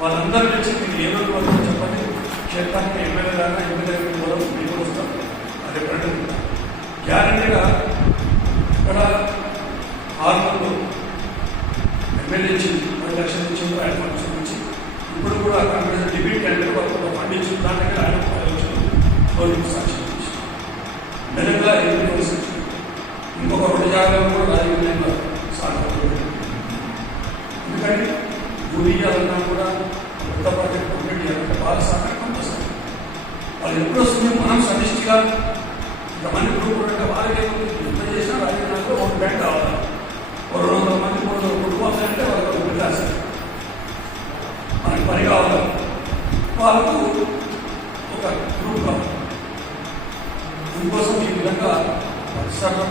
వాళ్ళందరూ వచ్చి మీరు ఏ రోజు వరకు చెప్పండి, క్షేత్రానికి ఎమ్మెల్యే దాకా ఎమ్మెల్యే వరకు మీరు వస్తాం. అది ప్రకటన గ్యారంటీగా ఇక్కడ ఆర్మూర్లో ఎమ్మెల్యే ఇచ్చింది, 10 లక్షలు ఇచ్చింది, ఆయన ఫంక్షన్ ఇచ్చి ఇప్పుడు కూడా కాంగ్రెస్ డిబేట్ అంటే వాళ్ళ ఫండ్ ఇచ్చిన దాంట్లో ఆయన 10 లక్షలు గవర్నమెంట్ సాక్షి మెల్లగా 80%. ఇంకొక 2 జాగాలు కూడా రాజకీయంగా సాగుతుంది. ఎందుకంటే గుడి ఇవ్వాలన్నా కూడా కొత్త ప్రాజెక్ట్ కంప్లీట్ చేయాలంటే వాళ్ళ సహకారం కంపల్సరీ. వాళ్ళు ఎప్పుడు వస్తుంది మనం సమిష్టిగా ఇంతమంది గ్రూప్ ఉంటే వాళ్ళకి ఎంత చేసినా రాజకీయాల్లో ఒక బ్యాంక్ కావాలి. 200 మంది 300 కుటుంబాలు అంటే వాళ్ళకి వెళ్ళాలి, మనకి పని కావాలి, వాళ్ళకు ఒక గ్రూప్ కావాలి. దీనికోసం ఈ విధంగా పరిశ్రమలు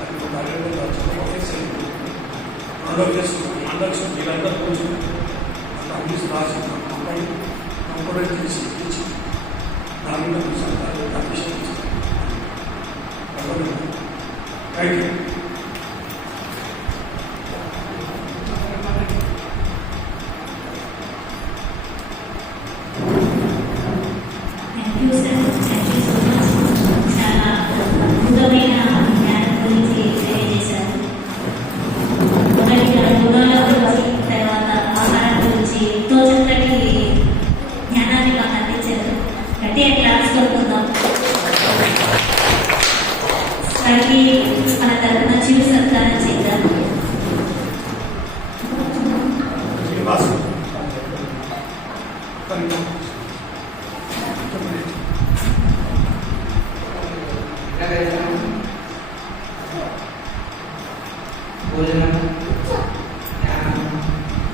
అది ఒక కార్యక్రమం రెండో కేసు మండల్స్ వీళ్ళందరూ కొంచెం అంగీస్ రాసి అమ్మాయి కంప్యూటర్ చేసి ఇచ్చి దాని మీద కమిషన్ ఇచ్చారు. Thank you. మన తరఫున చిరు సత్కారం చేద్దాం. భోజనం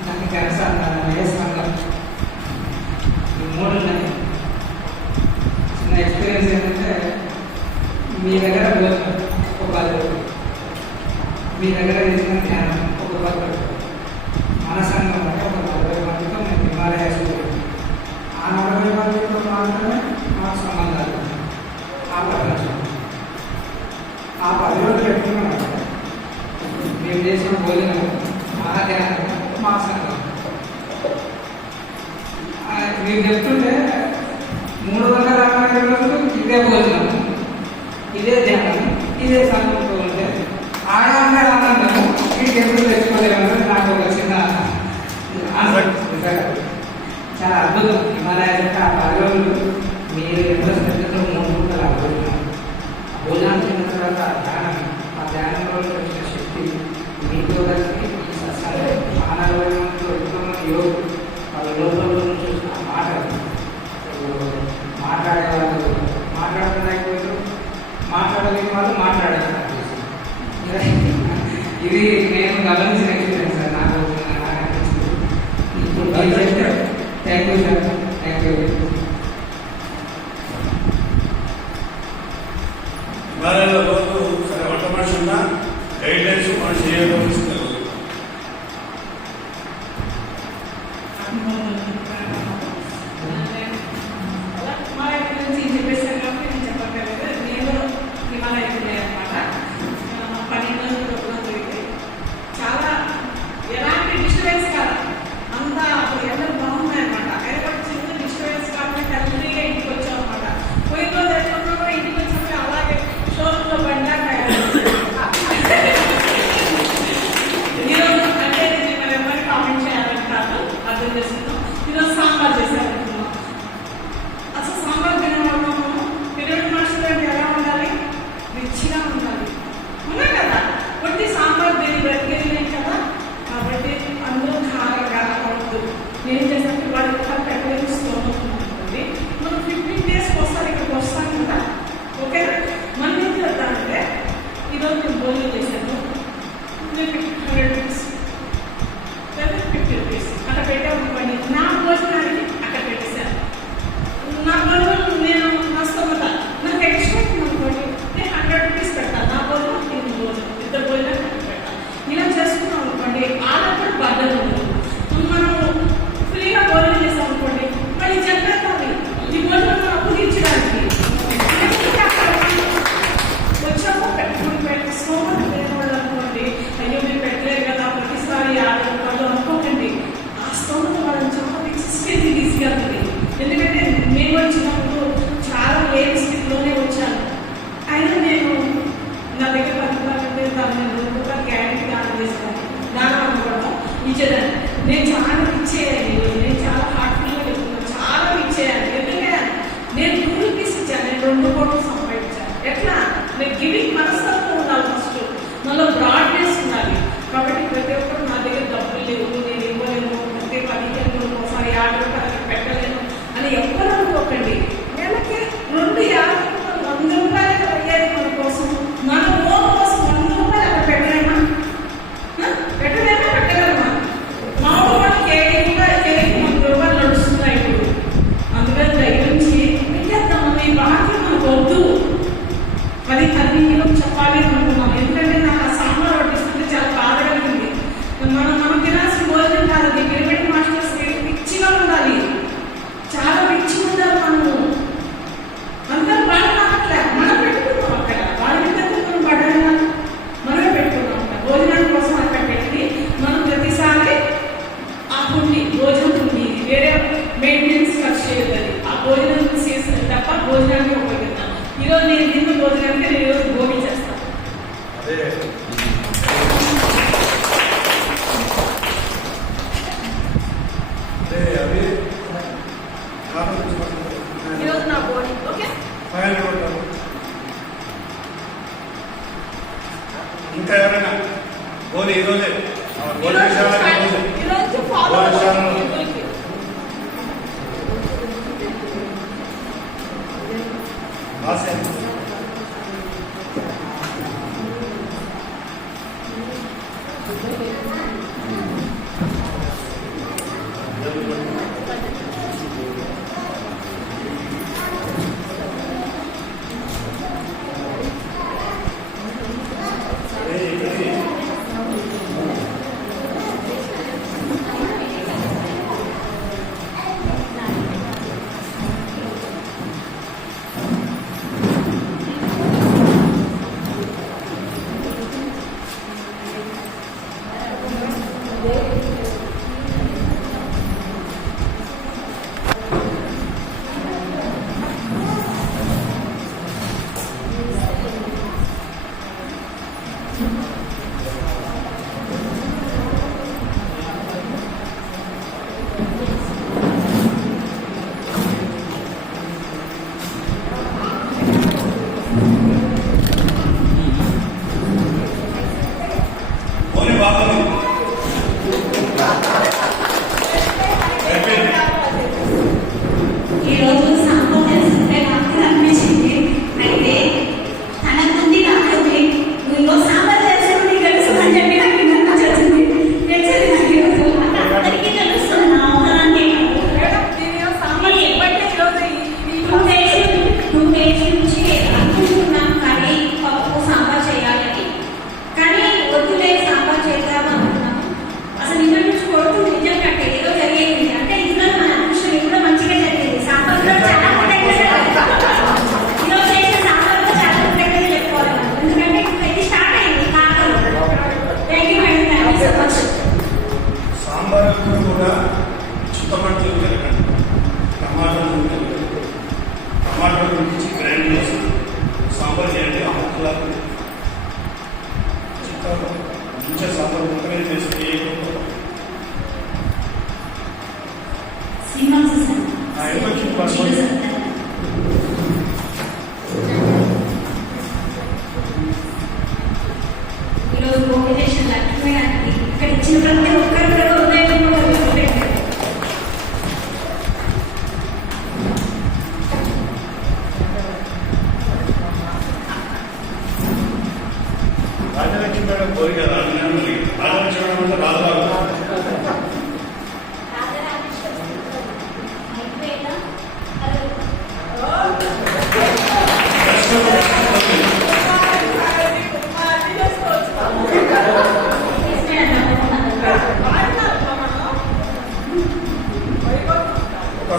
నాకు క్యాన్సర్ వేస్తాను, ఈ 3 ఉన్నాయి. చిన్న ఎక్స్పీరియన్స్ ఏంటంటే మీ దగ్గర భోజనం ఒక 10 రూపాయలు, మీ దగ్గర చేసిన ధ్యానం ఒక 10 రూపాయలు, మన సంఘం అంటే ఒక 40 మందితో మేము హిమాలయాస్ ఆ 40 మందితో మాత్రమే మాకు సంబంధాలు. ఆ 10 లక్షలు ఆ 10 రోజులు ఎట్లున్నామంటే మేము చేసిన భోజనం మా ధ్యానం మా సంఘం. మీరు చెప్తుంటే 360 రోజులు ఇదే భోజనం, ఇదే ధ్యానం, ఇదే సంఘంతో ఉంటే ఆడాలంటే ఆనందం మీకు ఎప్పుడు తెచ్చుకోలేమని నాకు ఒక చిన్న చాలా అద్భుతం. హిమాలయ యొక్క ఆ 10 రోజులు మీరు ఎంత శ్రద్ధతో 3 పూటలు అద్భుతం. భోజనం తిన్న తర్వాత ఆ ధ్యానంలో వచ్చిన శక్తి మీతో కలిసి ఈ సత్సంగం 40 మందితో ఎంతోమంది యోగులు వాళ్ళ లోపల చూసిన మాట మాట్లాడేవాళ్ళు మాట్లాడుతున్నప్పుడు మాట్లాడలేని వాళ్ళు మాట్లాడారు. ఇది నేను గమనించిన ఎక్స్పీరియన్స్ సార్. నాకు అనిపించింది. ఇప్పుడు thank you sir, thank you. రోజు సరే వంట మనిషి ఉన్నా గైడ్ లైన్స్ మనం చేయగలుగుతుంది. నేను చేసినట్టు వాళ్ళు ఉంటుంది. మనం 15 days ఒకసారి ఇక్కడికి వస్తాం కదా, ఓకేనా? మనం ఏం చేద్దామంటే ఈరోజు నేను భోజనం చేశాను, నేను 100 రూపీస్ లేదా 50 రూపీస్ అట్లా పెట్టాము. ఎందుకంటే నేను వచ్చినప్పుడు చాలా లేని స్థితిలోనే వచ్చాను. అయినా నేను నా దగ్గర 10 రూపాయలు ఉంటే దాన్ని నేను 2 రూపాయలు గ్యారెంటీ దానం చేస్తాను, దానం అనుకోవడం ఇచ్చేదాన్ని. నేను చాలా ఇచ్చేయాలి, నేను చాలా హార్ట్ఫుల్గా చెప్తున్నాను, చాలా ఇచ్చేయాలి. ఎందుకంటే నేను 2 రూపీస్ ఇచ్చాను, నేను 2 కోట్లు సంపాదించాను. ఎట్లా? నేను గివింగ్ మనస్తత్వం ఉండాలి ఫస్ట్, మనలో బ్రాడ్నెస్ ఉండాలి. కాబట్టి ప్రతి ఒక్కరు నా దగ్గర డబ్బులు లేవు, నేను ఇవ్వలేను, ప్రతి 15 రోజులు ఒకసారి 50 రూపాయలకి పెట్టలేను అని ఎవ్వరు అనుకోకండి. నెలకి 250 రూపాయలు 100 రూపాయలు అయ్యాయి మన కోసం, మన ఓన్ కోసం 100 రూపాయలు అక్కడ పెట్టలేమా? పెట్టలేమా? పెట్టగలమా? మా ఊళ్ళో కేజీ 100 రూపాయలు నడుస్తున్నాయి ఇప్పుడు. అందుకని దగ్గరించి పెట్టేద్దాం, మీ బాధ్యత మనకు వద్దు. 10 కిలోలు చెప్పాలి అనుకున్నాం. ఎందుకంటే నాకు ఆ సాంబార్ వడ్డిస్తుంటే చాలా బాధ కలిగింది. మనం తినాల్సిన భోజనం కాదు అది. పిరమిడ్ మాస్టర్స్ పిచ్చిగా ఉండాలి, చాలా పిచ్చి ఉండాలి. మనము అందరూ వాళ్ళు నాకట్లే, మనం పెట్టుకున్నాం అక్కడ. వాళ్ళ మీద మనం పడ్డామా? మనమే పెట్టుకున్నాం అక్కడ. భోజనం కోసం అక్కడ పెట్టి మనం ప్రతిసారి ఆ పుండి భోజనం పుండి వేరే మెయింటెనెన్స్ ఖర్చు చేయదు. అది ఆ భోజనం చేసిన తప్ప భోజనానికి ఉపయోగిస్తాం. ఈరోజు నేను తిన్న భోజనానికి నేను ఈరోజు భోగి చేస్తాను. ఈరోజు నా భోగి. ఓకే, ఇంకా ఎవరైనా గోలి ఈరోజే ఈరోజు ఫాలో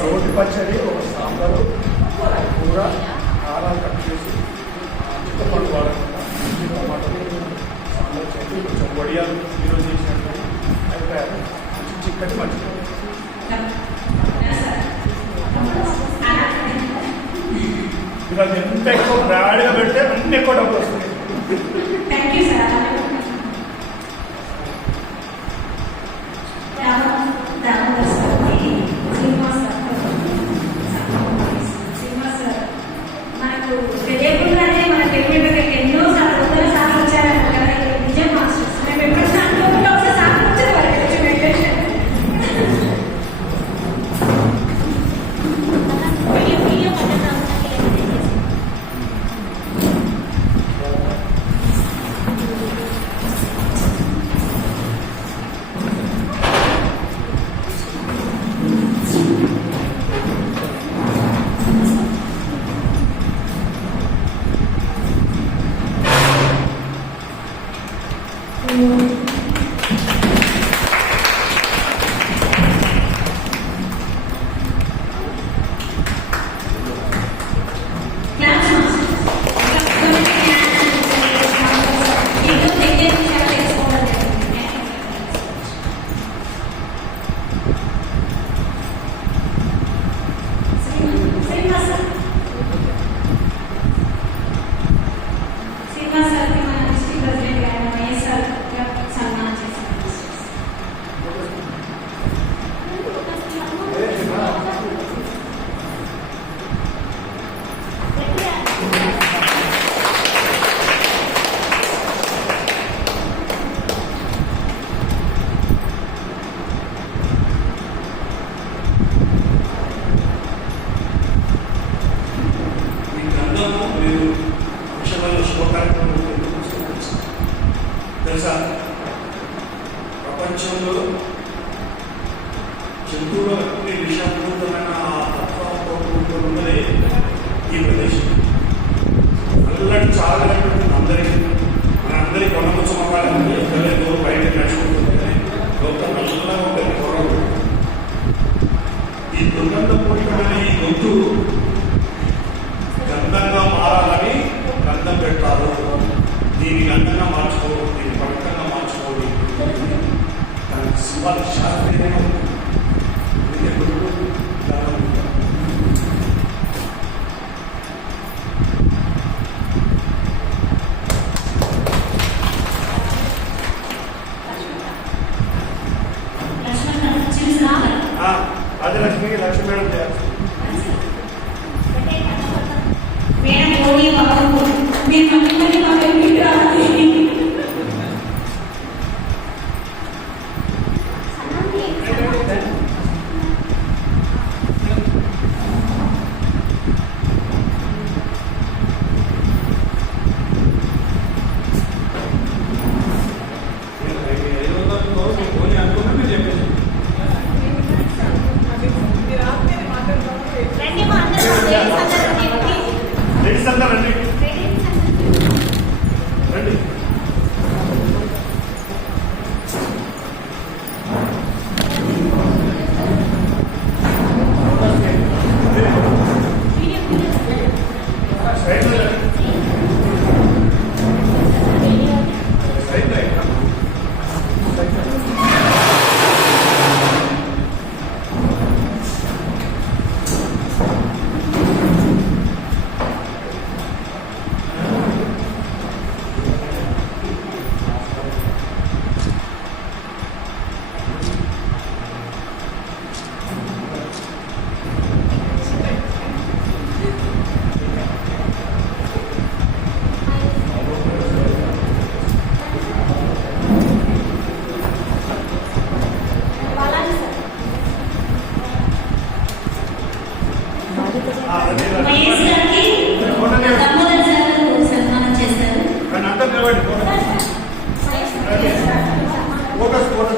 రోటి పచ్చడి, ఒక సాంబారు, కూర, కారాలు కట్ చేసి చింతపండు వాడకుండా టమాటో సాంబార్ చేసి కొంచెం వడియాలు ఈరోజు చేసినట్టు అయిపోయారు. చిక్కటి మంచిది. బికాజ్ ఎంత ఎక్కువ బ్రాడ్గా పెడితే అన్ని ఎక్కువ డబ్బులు వస్తాయి. Thank you sir. Damodar sir, Srinivas sir, Srinivas sir మనకు తెలియకుండానే మన టెక్నిక్ ఎన్నో సార్లు వందల సార్లు వచ్చారన్న కదా, ఇది నిజం మాస్టర్స్. మేము ఎప్పుడైనా అనుకోకుండా ఒకసారి సార్ వచ్చేవారు మెడిటేషన్. తెలుసా, ప్రపంచంలో జంతువుల అన్ని విషాపూరితమైన తత్వంతో ఉన్నదే ఈ ప్రదేశం. నల్లటి చాలా అందరికీ మనందరికీ కొండ సమకాలం ఎక్కలేదు, బయట నడుచుకుంటుంది లోపల నల్లగా ఉంటుంది పొరలు. ఈ దుర్గంధపూరితమైన ఈ గొంతు గంధంగా మారాలని గంధం పెడతారు. దీన్ని గంధంగా మార్చుకోవాలి, దీన్ని పడకంగా మార్చుకోవాలి. దానికి శివాల శాస్త్రీయంగా ఉంటుంది. అదే లక్ష్మికి లక్ష్మి మేడం చేయాలి. ఫోటో